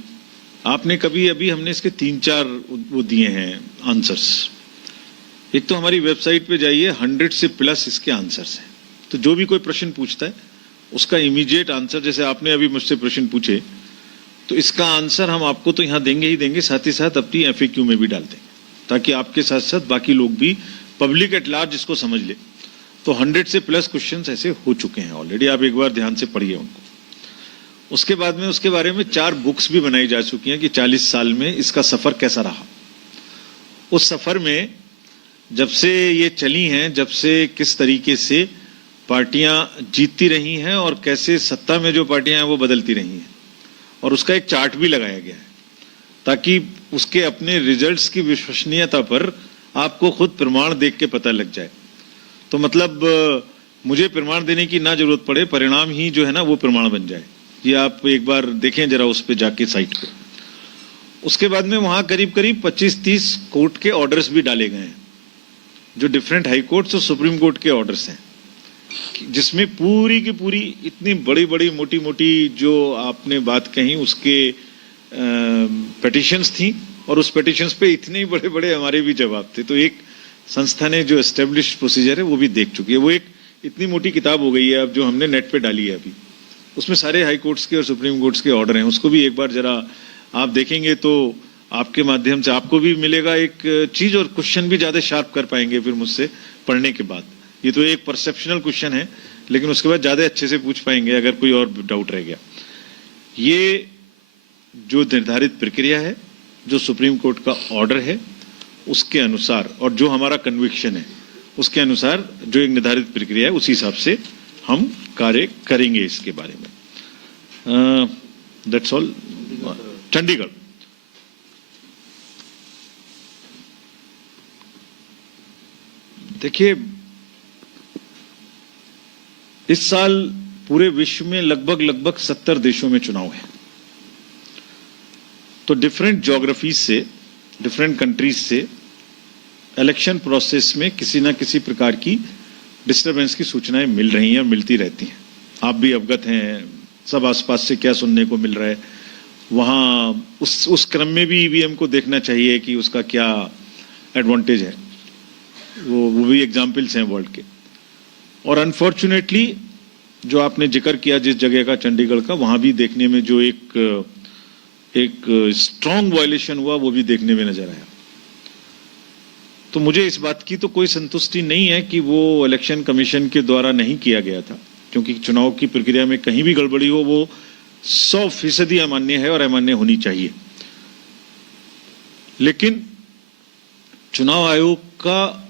आपने कभी, अभी हमने इसके 3-4 वो दिए हैं आंसर्स। एक तो हमारी वेबसाइट पे जाइए, 100 से प्लस इसके आंसर्स हैं। तो जो भी कोई प्रश्न पूछता है उसका इमीडिएट आंसर, जैसे आपने अभी मुझसे प्रश्न पूछे, तो इसका आंसर हम आपको तो यहां देंगे ही देंगे, साथ ही साथ अपनी एफएक्यू में भी डाल देंगे, ताकि आपके साथ साथ बाकी लोग भी, पब्लिक एट लार्ज इसको समझ ले। तो 100 से प्लस क्वेश्चंस ऐसे हो चुके हैं ऑलरेडी, आप एक बार ध्यान से पढ़िए उनको। उसके बाद में उसके बारे में 4 बुक्स भी बनाई जा चुकी हैं कि 40 साल में इसका सफर कैसा रहा। उस सफर में जब से ये चली हैं, जब से किस तरीके से पार्टियां जीतती रही हैं और कैसे सत्ता में जो पार्टियां हैं वो बदलती रही हैं, और उसका एक चार्ट भी लगाया गया है, ताकि उसके अपने रिजल्ट्स की विश्वसनीयता पर आपको खुद प्रमाण देख के पता लग जाए। तो मतलब मुझे प्रमाण देने की ना जरूरत पड़े, परिणाम ही जो है ना वो प्रमाण बन जाए। ये आप एक बार देखें जरा उस पे जाके साइट पे। उसके बाद में वहां करीब करीब 25-30 कोर्ट के ऑर्डर्स भी डाले गए हैं, जो डिफरेंट हाई कोर्ट्स और सुप्रीम कोर्ट के ऑर्डर्स हैं, जिसमें पूरी की पूरी इतनी बड़ी बड़ी मोटी मोटी जो आपने बात कही उसके पिटिशंस थी, और उस पिटिशंस पे इतने ही बड़े बड़े हमारे भी जवाब थे। तो एक संस्था ने जो एस्टेब्लिश्ड प्रोसीजर है वो भी देख चुकी है। वो एक इतनी मोटी किताब हो गई है अब जो हमने नेट पे डाली है अभी, उसमें सारे हाई कोर्ट्स के और सुप्रीम कोर्ट्स के ऑर्डर हैं। उसको भी एक बार जरा आप देखेंगे तो आपके माध्यम से आपको भी मिलेगा एक चीज, और क्वेश्चन भी ज्यादा शार्प कर पाएंगे फिर मुझसे पढ़ने के बाद। ये तो एक परसेप्शनल क्वेश्चन है, लेकिन उसके बाद ज्यादा अच्छे से पूछ पाएंगे अगर कोई और डाउट रह गया। ये जो निर्धारित प्रक्रिया है, जो सुप्रीम कोर्ट का ऑर्डर है उसके अनुसार, और जो हमारा कन्विक्शन है उसके अनुसार जो एक निर्धारित प्रक्रिया है उसी हिसाब से हम कार्य करेंगे इसके बारे में। That's all. चंडीगढ़, देखिए इस साल पूरे विश्व में लगभग 70 देशों में चुनाव है। तो डिफरेंट ज्योग्राफीज से, डिफरेंट कंट्रीज से इलेक्शन प्रोसेस में किसी ना किसी प्रकार की डिस्टरबेंस की सूचनाएं मिल रही हैं, मिलती रहती हैं। आप भी अवगत हैं सब आसपास से क्या सुनने को मिल रहा है। वहाँ उस क्रम में भी ईवीएम को देखना चाहिए कि उसका क्या एडवांटेज है। वो भी एग्जाम्पल्स हैं वर्ल्ड के। और अनफॉर्चुनेटली जो आपने जिक्र किया जिस जगह का, चंडीगढ़ का, वहाँ भी देखने में जो एक स्ट्रॉन्ग वायलेशन हुआ वो भी देखने में नजर आया। तो मुझे इस बात की तो कोई संतुष्टि नहीं है कि वो इलेक्शन कमीशन के द्वारा नहीं किया गया था, क्योंकि चुनाव की प्रक्रिया में कहीं भी गड़बड़ी हो वो 100% अमान्य है और अमान्य होनी चाहिए। लेकिन चुनाव आयोग का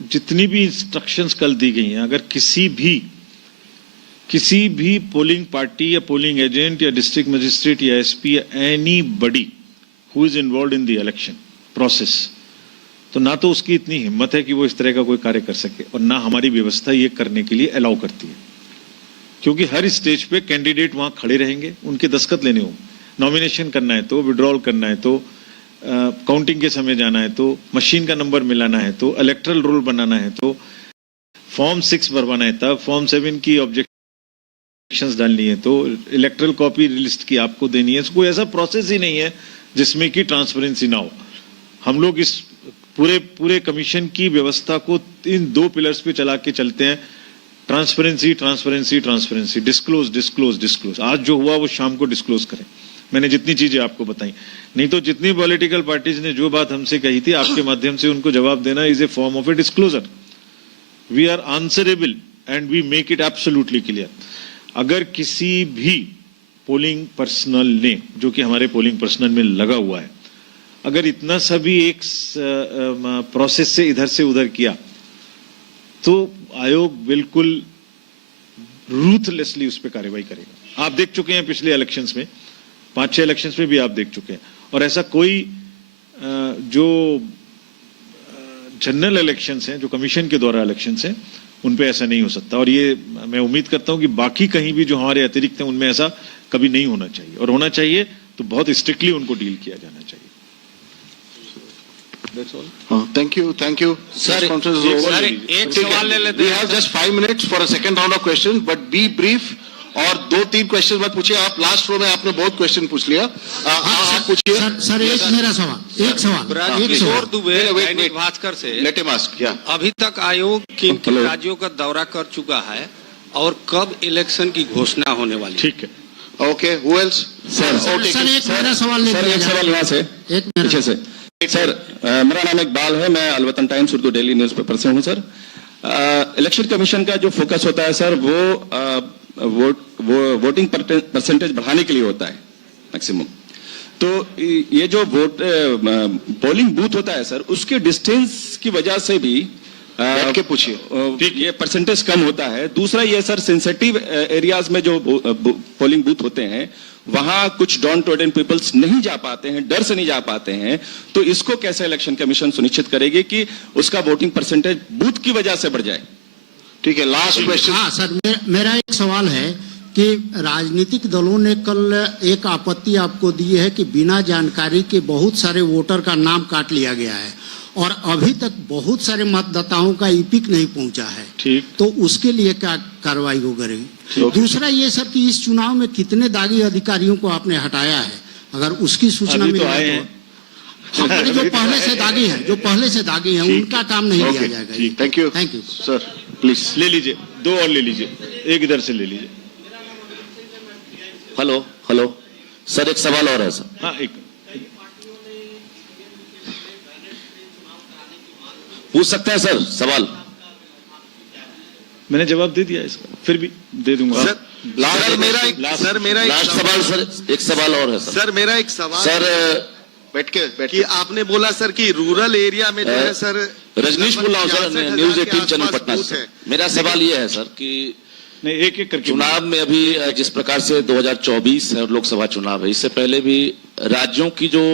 जितनी भी इंस्ट्रक्शंस कल दी गई हैं, अगर किसी भी पोलिंग पार्टी या पोलिंग एजेंट या डिस्ट्रिक्ट मजिस्ट्रेट या एसपी या anybody who is involved in the election process, तो ना तो उसकी इतनी हिम्मत है कि वो इस तरह का कोई कार्य कर सके, और ना हमारी व्यवस्था ये करने के लिए अलाउ करती है। क्योंकि हर स्टेज पे कैंडिडेट वहां खड़े रहेंगे, उनके दस्तखत लेने होंगे, नॉमिनेशन करना है तो, विड्रॉल करना है तो, काउंटिंग के समय जाना है तो, मशीन का नंबर मिलाना है तो, इलेक्ट्रल रोल बनाना है तो, फॉर्म 6 भरवाना है तब, फॉर्म 7 की ऑब्जेक्शंस डालनी है तो, इलेक्ट्रल कॉपी लिस्ट की आपको देनी है। कोई ऐसा प्रोसेस ही नहीं है जिसमें कि ट्रांसपेरेंसी ना हो। हम लोग इस पूरे कमीशन की व्यवस्था को इन 2 पिलर्स पे चला के चलते हैं, transparency, transparency, transparency, disclose, disclose, disclose. आज जो हुआ वो शाम को डिस्क्लोज करें। मैंने जितनी चीजें आपको बताई, नहीं तो जितनी पॉलिटिकल पार्टीज ने जो बात हमसे कही थी आपके माध्यम से उनको जवाब देना is a form of a disclosure. We are answerable and we make it absolutely clear. अगर किसी भी पोलिंग पर्सनल ने, जो कि हमारे पोलिंग पर्सनल में लगा हुआ है, अगर इतना सा भी एक प्रोसेस से इधर से उधर किया तो आयोग बिल्कुल रूथलेसली उस पर कार्रवाई करेगा। आप देख चुके हैं पिछले इलेक्शंस में, 5-6 इलेक्शंस में भी आप देख चुके हैं। और ऐसा कोई जो जनरल इलेक्शंस हैं, जो कमीशन के द्वारा इलेक्शंस हैं, उन पे ऐसा नहीं हो सकता। और ये मैं उम्मीद करता हूं कि बाकी कहीं भी जो हमारे अतिरिक्त हैं उनमें ऐसा कभी नहीं होना चाहिए, और होना चाहिए तो बहुत स्ट्रिक्टली उनको डील किया जाना चाहिए। That's all. Thank you. Sir, This conference is over. एक सवाल ले लेते We हैं। have just 5 minutes for a second round of questions, but be brief. और 2-3 क्वेश्चन मत पूछिए। आप लास्ट रो में आपने बहुत क्वेश्चन पूछ लिया। आप पूछिए। सर एक मेरा सवाल, एक सवाल। किशोर दुबे wait, दैनिक भास्कर से, Let him ask. Yeah. अभी तक आयोग किन किन राज्यों का दौरा कर चुका है और कब इलेक्शन की घोषणा होने वाली है? ठीक है। Okay. Who else? सर एक मेरा सवाल ले लिया जाए। यहाँ से एक मेरा पीछे से सर, मेरा नाम इकबाल है, मैं अलवतन टाइम्स उर्दू डेली न्यूज़पेपर से हूँ सर। इलेक्शन कमीशन का जो फोकस होता है सर वो वोटिंग परसेंटेज बढ़ाने के लिए होता है मैक्सिमम। तो ये जो पोलिंग बूथ होता है सर, उसके डिस्टेंस की वजह से भी बैठ के पूछिए। ये परसेंटेज कम होता है। दूसरा ये सर, सेंसिटिव एरियाज में जो पोलिंग बूथ होते हैं वहां कुछ डाउन ट्रोडन पीपल्स नहीं जा पाते हैं, डर से नहीं जा पाते हैं। तो इसको कैसे इलेक्शन कमीशन सुनिश्चित करेगी कि उसका वोटिंग परसेंटेज बूथ की वजह से बढ़ जाए? ठीक है, लास्ट क्वेश्चन। हाँ सर, मेरा एक सवाल है कि राजनीतिक दलों ने कल एक आपत्ति आपको दी है कि बिना जानकारी के बहुत सारे वोटर का नाम काट लिया गया है और अभी तक बहुत सारे मतदाताओं का ईपिक नहीं पहुंचा है। ठीक। तो उसके लिए क्या कार्रवाई हो करेगी? दूसरा ये सर कि इस चुनाव में कितने दागी अधिकारियों को आपने हटाया है, अगर उसकी सूचना अभी मिल तो आए जाए हैं। अरे जो पहले से दागी है, जो पहले से दागी है, उनका काम नहीं लिया जाएगा। Thank you. Thank you sir, please. ले लीजिए, 2 और ले लीजिए, एक इधर से ले लीजिए। हेलो हेलो सर, एक सवाल और है सर। हाँ, एक पूछ सकते हैं सर सवाल? मैंने जवाब दे दिया इसका, फिर भी दे दूंगा। सर मेरा एक लास्ट सवाल सर, एक सवाल और है सर। मेरा एक सवाल सर बैठ के कि आपने बोला सर कि रूरल एरिया में जो है सर, रजनीश बोल रहा हूँ सर, न्यूज 18 चैनल पटना से। मेरा सवाल ये है सर कि नहीं, एक एक करके चुनाव में अभी जिस प्रकार से 2024 है लोकसभा चुनाव है, इससे पहले भी राज्यों की जो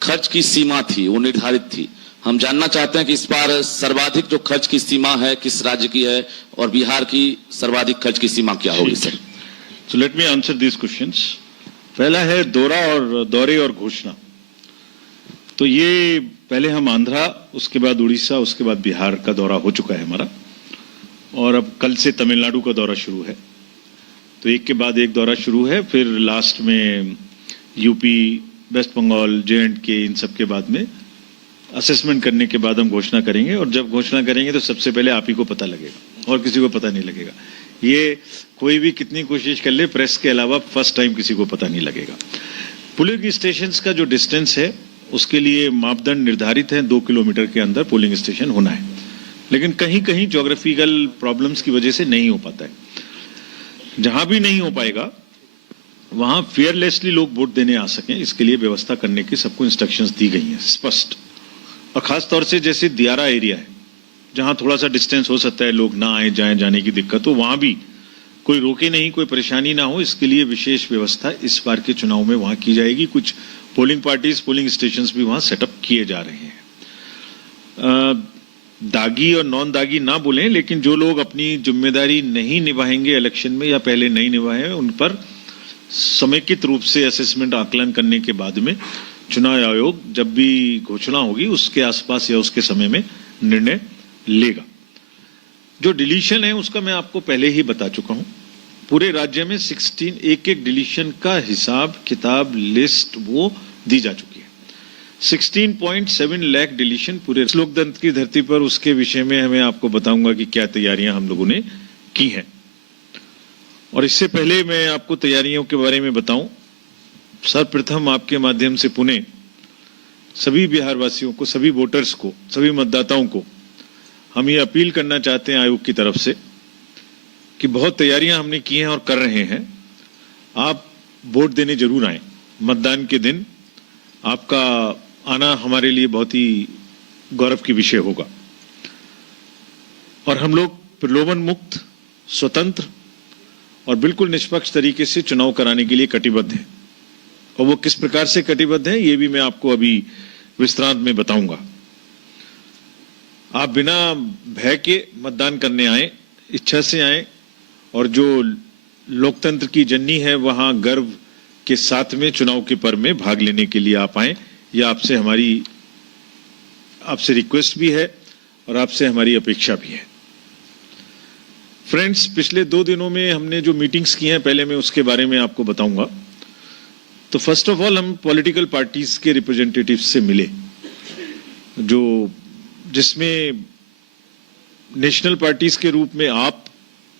खर्च की सीमा थी वो निर्धारित थी। हम जानना चाहते हैं कि इस बार सर्वाधिक जो खर्च की सीमा है किस राज्य की है, और बिहार की सर्वाधिक खर्च की सीमा क्या होगी sir? So let me answer this questions. पहला है दौरे और घोषणा। तो ये पहले हम आंध्रा, उसके बाद उड़ीसा, उसके बाद बिहार का दौरा हो चुका है हमारा, और अब कल से तमिलनाडु का दौरा शुरू है। तो एक के बाद एक दौरा शुरू है, फिर लास्ट में यूपी, वेस्ट बंगाल, JNK, इन सब के बाद में असेसमेंट करने के बाद हम घोषणा करेंगे। और जब घोषणा करेंगे तो सबसे पहले आप ही को पता लगेगा और किसी को पता नहीं लगेगा। ये कोई भी कितनी कोशिश कर ले, प्रेस के अलावा फर्स्ट टाइम किसी को पता नहीं लगेगा। पोलिंग स्टेशंस का जो डिस्टेंस है उसके लिए मापदंड निर्धारित है, 2 किलोमीटर के अंदर पोलिंग स्टेशन होना है, लेकिन कहीं कहीं ज्योग्राफिकल प्रॉब्लम्स की वजह से नहीं हो पाता है। जहां भी नहीं हो पाएगा वहां फेयरलेसली लोग वोट देने आ सकें, इसके लिए व्यवस्था करने की सबको इंस्ट्रक्शंस दी गई हैं स्पष्ट। और खास तौर से जैसे दियारा एरिया है जहां थोड़ा सा डिस्टेंस हो सकता है, लोग ना आए जाए, जाने की दिक्कत हो, वहां भी कोई रोके नहीं, कोई परेशानी ना हो, इसके लिए विशेष व्यवस्था इस बार के चुनाव में वहां की जाएगी। कुछ पोलिंग पार्टीज, पोलिंग स्टेशंस भी वहां सेटअप किए जा रहे हैं। दागी और नॉन दागी ना बोलें, लेकिन जो लोग अपनी जिम्मेदारी नहीं निभाएंगे इलेक्शन में या पहले नहीं निभाए, उन पर समेकित रूप से असेसमेंट आकलन करने के बाद में चुनाव आयोग जब भी घोषणा होगी उसके आसपास या उसके समय में निर्णय लेगा। जो डिलीशन है उसका मैं आपको पहले ही बता चुका हूं। पूरे राज्य में 16 एक डिलीशन का हिसाब किताब लिस्ट वो दी जा चुकी है। 16.7 लाख डिलीशन पूरे लोकतंत्र की धरती पर, उसके विषय में हमें आपको बताऊंगा कि क्या तैयारियां हम लोगों ने की हैं। और इससे पहले मैं आपको तैयारियों के बारे में बताऊं, सर्वप्रथम आपके माध्यम से पुणे सभी बिहार वासियों को, सभी वोटर्स को, सभी मतदाताओं को हम ये अपील करना चाहते हैं आयोग की तरफ से कि बहुत तैयारियां हमने की हैं और कर रहे हैं। आप वोट देने जरूर आए। मतदान के दिन आपका आना हमारे लिए बहुत ही गौरव की विषय होगा। और हम लोग प्रलोभन मुक्त, स्वतंत्र और बिल्कुल निष्पक्ष तरीके से चुनाव कराने के लिए कटिबद्ध हैं। और वो किस प्रकार से कटिबद्ध हैं ये भी मैं आपको अभी विस्तार में बताऊंगा। आप बिना भय के मतदान करने आए, इच्छा से आए, और जो लोकतंत्र की जननी है वहां गर्व के साथ में चुनाव के पर्व में भाग लेने के लिए आप आए। यह आपसे रिक्वेस्ट भी है और आपसे हमारी अपेक्षा भी है। फ्रेंड्स, पिछले 2 दिनों में हमने जो मीटिंग्स की हैं, पहले मैं उसके बारे में आपको बताऊंगा। तो फर्स्ट ऑफ ऑल हम पॉलिटिकल पार्टीज के रिप्रेजेंटेटिव्स से मिले, जिसमें नेशनल पार्टीज के रूप में आप,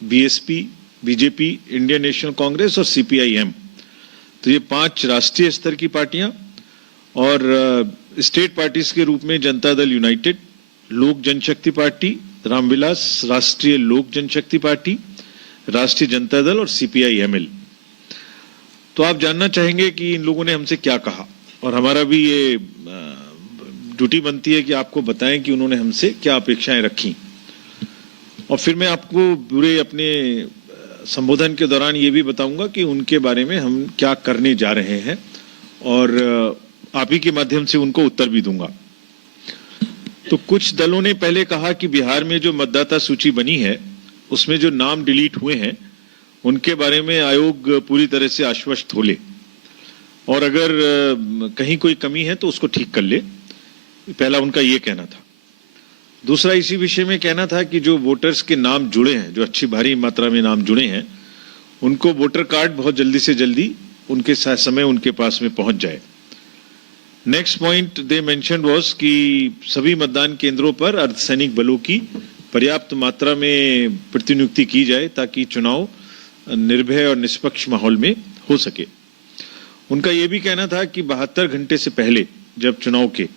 BSP, BJP, Indian national Congress और CPIM, तो ये 5 राष्ट्रीय स्तर की पार्टियां, और स्टेट पार्टीज के रूप में जनता दल यूनाइटेड, लोक जनशक्ति पार्टी, रामविलास राष्ट्रीय लोक जनशक्ति पार्टी, राष्ट्रीय जनता दल और CPI-ML। तो आप जानना चाहेंगे कि इन लोगों ने हमसे क्या कहा, और हमारा भी ये ड्यूटी बनती है कि आपको बताएं कि उन्होंने हमसे क्या अपेक्षाएं रखी। और फिर मैं आपको पूरे अपने संबोधन के दौरान ये भी बताऊंगा कि उनके बारे में हम क्या करने जा रहे हैं, और आप ही के माध्यम से उनको उत्तर भी दूंगा। तो कुछ दलों ने पहले कहा कि बिहार में जो मतदाता सूची बनी है उसमें जो नाम डिलीट हुए हैं उनके बारे में आयोग पूरी तरह से आश्वस्त हो ले, और अगर कहीं कोई कमी है तो उसको ठीक कर ले। पहला उनका ये कहना था। दूसरा इसी विषय में कहना था कि जो वोटर्स के नाम जुड़े हैं, जो अच्छी भारी मात्रा में नाम जुड़े हैं, उनको वोटर कार्ड बहुत जल्दी से जल्दी उनके समय उनके पास में पहुंच जाए। Next point they mentioned was कि सभी मतदान केंद्रों पर अर्धसैनिक बलों की पर्याप्त मात्रा में प्रतिनियुक्ति की जाए ताकि चुनाव निर्भय और निष्पक्ष माहौल में हो सके। उनका यह भी कहना था कि 72 घंटे से पहले जब चुनाव के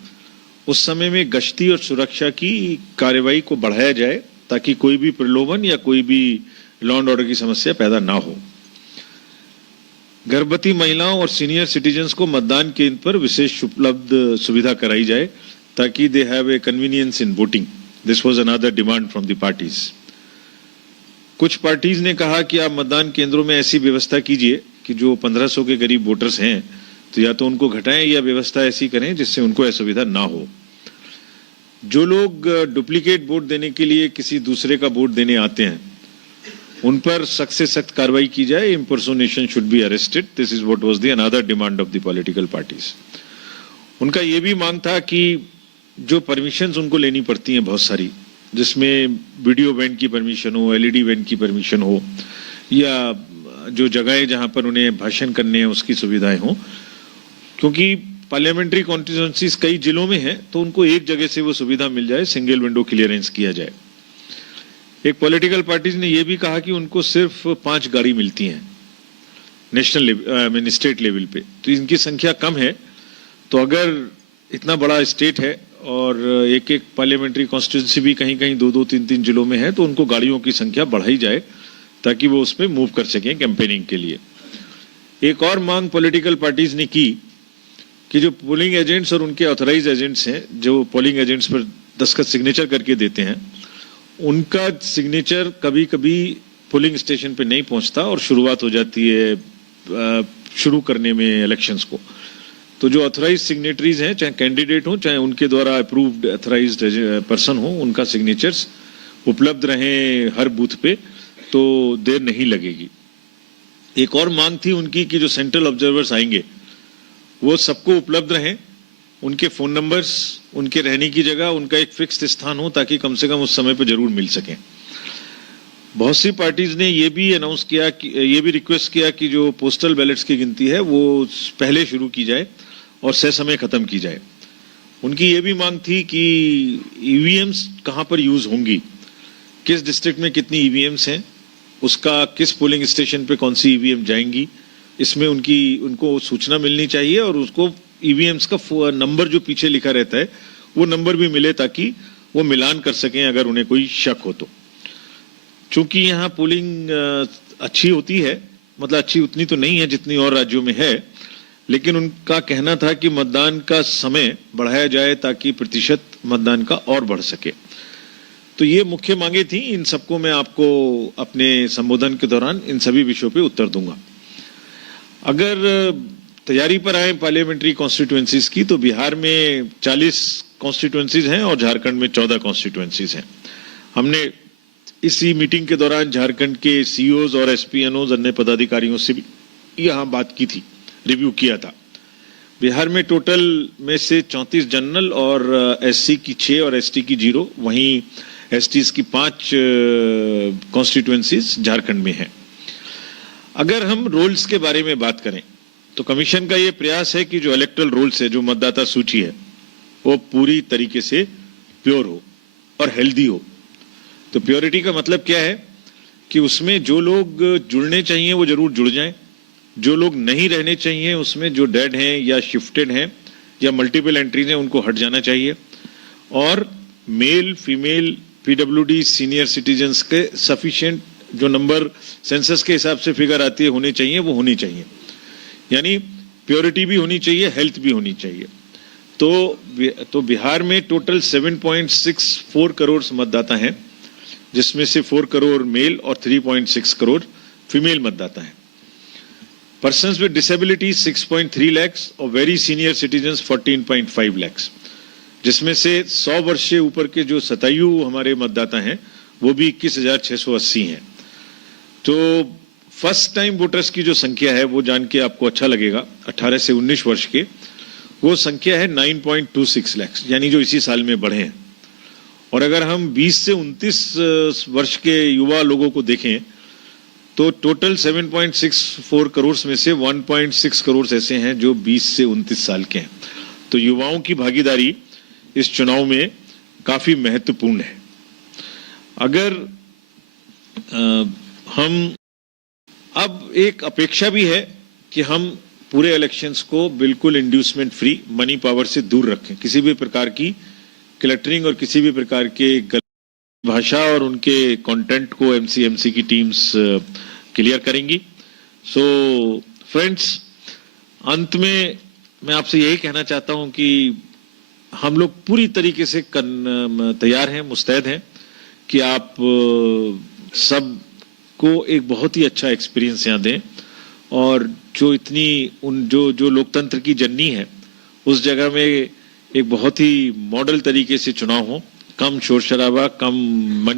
उस समय में गश्ती और सुरक्षा की कार्रवाई को बढ़ाया जाए ताकि कोई भी प्रलोभन या कोई भी लॉ एंड ऑर्डर की समस्या पैदा ना हो। गर्भवती महिलाओं और सीनियर सिटीजन्स को मतदान केंद्र पर विशेष उपलब्ध सुविधा कराई जाए ताकि they have a convenience in voting. This was another demand from the parties. कुछ पार्टीज ने कहा कि आप मतदान केंद्रों में ऐसी व्यवस्था कीजिए कि जो 1500 के करीब वोटर्स हैं तो या तो उनको घटाएं या व्यवस्था ऐसी करें जिससे उनको असुविधा ना हो। जो लोग डुप्लीकेट वोट देने के लिए किसी दूसरे का वोट देने आते हैं उन पर सख्त से सख्त कार्रवाई की जाए। Impersonation should be arrested. This is what was the another demand of the political parties. उनका यह भी मांग था कि जो परमिशंस उनको लेनी पड़ती हैं बहुत सारी, जिसमें वीडियो वैन की परमिशन हो, एलईडी वैन की परमिशन हो, या जो जगहें जहां पर उन्हें भाषण करने हैं उसकी सुविधाएं हो, क्योंकि पार्लियामेंट्री कॉन्स्टिट्यूएंसीज कई जिलों में है तो उनको एक जगह से वो सुविधा मिल जाए, सिंगल विंडो क्लियरेंस किया जाए। एक पॉलिटिकल पार्टीज ने यह भी कहा कि उनको सिर्फ 5 गाड़ी मिलती हैं नेशनल लेवल स्टेट लेवल पे, तो इनकी संख्या कम है। तो अगर इतना बड़ा स्टेट है और एक एक पार्लियामेंट्री कॉन्स्टिट्यूएंसी भी कहीं कहीं 2-2, 3-3 जिलों में है तो उनको गाड़ियों की संख्या बढ़ाई जाए ताकि वो उस पर मूव कर सकें कैंपेनिंग के लिए। एक और मांग पॉलिटिकल पार्टीज ने की कि जो पोलिंग एजेंट्स और उनके ऑथराइज एजेंट्स हैं, जो पोलिंग एजेंट्स पर दस्तखत सिग्नेचर करके देते हैं, उनका सिग्नेचर कभी कभी पोलिंग स्टेशन पे नहीं पहुंचता और शुरुआत हो जाती है शुरू करने में इलेक्शंस को। तो जो ऑथराइज सिग्नेटरीज हैं, चाहे कैंडिडेट हो चाहे उनके द्वारा अप्रूव्ड ऑथराइज्ड पर्सन हो, उनका सिग्नेचर्स उपलब्ध रहें हर बूथ पे तो देर नहीं लगेगी। एक और मांग थी उनकी कि जो सेंट्रल ऑब्जर्वर्स आएंगे वो सबको उपलब्ध रहें, उनके फोन नंबर्स, उनके रहने की जगह, उनका एक फिक्स्ड स्थान हो ताकि कम से कम उस समय पर जरूर मिल सकें। बहुत सी पार्टीज ने ये भी अनाउंस किया कि ये भी रिक्वेस्ट किया कि जो पोस्टल बैलेट्स की गिनती है वो पहले शुरू की जाए और समय खत्म की जाए। उनकी ये भी मांग थी कि ईवीएम्स कहां पर यूज होंगी, किस डिस्ट्रिक्ट में कितनी ईवीएम्स हैं, उसका किस पोलिंग स्टेशन पे कौन सी ईवीएम जाएंगी, इसमें उनको सूचना मिलनी चाहिए और उसको ईवीएम्स का नंबर जो पीछे लिखा रहता है वो नंबर भी मिले ताकि वो मिलान कर सकें अगर उन्हें कोई शक हो तो। चूंकि यहाँ पोलिंग अच्छी होती है, मतलब अच्छी उतनी तो नहीं है जितनी और राज्यों में है, लेकिन उनका कहना था कि मतदान का समय बढ़ाया जाए ताकि प्रतिशत मतदान का और बढ़ सके। तो ये मुख्य मांगे थी। इन सबको मैं आपको अपने संबोधन के दौरान इन सभी विषयों पे उत्तर दूंगा। अगर तैयारी पर आए पार्लियामेंट्री कॉन्स्टिट्यूएंसीज की, तो बिहार में 40 कॉन्स्टिट्यूएंसीज हैं और झारखंड में 14 कॉन्स्टिट्यूएंसीज हैं। हमने इसी मीटिंग के दौरान झारखंड के सीईओज और एसपीएनओज अन्य पदाधिकारियों से भी यहाँ बात की थी, रिव्यू किया था। बिहार में टोटल में से 34 जनरल और एससी की 6 और एसटी की 0, वहीं एसटीज की 5 कॉन्स्टिट्यूएंसीज झारखंड में हैं। अगर हम रोल्स के बारे में बात करें तो कमीशन का ये प्रयास है कि जो इलेक्टोरल रोल्स है, जो मतदाता सूची है, वो पूरी तरीके से प्योर हो और हेल्दी हो। तो प्योरिटी का मतलब क्या है कि उसमें जो लोग जुड़ने चाहिए वो जरूर जुड़ जाएं, जो लोग नहीं रहने चाहिए उसमें जो डेड हैं या शिफ्टेड हैं या मल्टीपल एंट्रीज हैं उनको हट जाना चाहिए, और male female PWD senior citizens के सफिशिएंट जो नंबर सेंसस के हिसाब से फिगर आती है होने चाहिए, वो होनी चाहिए। यानी प्योरिटी भी होनी चाहिए, हेल्थ भी होनी चाहिए। तो बिहार में टोटल 7.64 करोड़ मतदाता हैं, जिसमें से 4 करोड़ मेल और 3.6 करोड़ फीमेल मतदाता हैं। पर्सन्स विद डिसेबिलिटी 6.3 लाख और वेरी सीनियर सिटीजन्स 14.5 लाख, जिसमें से 100 वर्ष से ऊपर के जो शतायु हमारे मतदाता हैं वो भी 21,680 हैं। तो फर्स्ट टाइम वोटर्स की जो संख्या है वो जान के आपको अच्छा लगेगा, 18 से 19 वर्ष के, वो संख्या है 9.26 लाख, यानी जो इसी साल में बढ़े हैं। और अगर हम 20 से 29 वर्ष के युवा लोगों को देखें तो टोटल 7.64 करोड़ में से 1.6 करोड़ ऐसे हैं जो 20 से 29 साल के हैं। तो युवाओं की भागीदारी इस चुनाव में काफी महत्वपूर्ण है। अगर हम अब एक अपेक्षा भी है कि हम पूरे इलेक्शंस को बिल्कुल इंड्यूसमेंट फ्री, मनी पावर से दूर रखें, किसी भी प्रकार की क्लटरिंग और किसी भी प्रकार के गलत भाषा और उनके कंटेंट को एमसीएमसी की टीम्स क्लियर करेंगी। सो फ्रेंड्स, अंत में मैं आपसे यही कहना चाहता हूं कि हम लोग पूरी तरीके से तैयार हैं, मुस्तैद हैं कि आप सब को एक बहुत ही अच्छा एक्सपीरियंस यहाँ दें और जो जो लोकतंत्र की जननी है उस जगह में एक बहुत ही मॉडल तरीके से चुनाव हो, कम शोर शराबा, कम मनी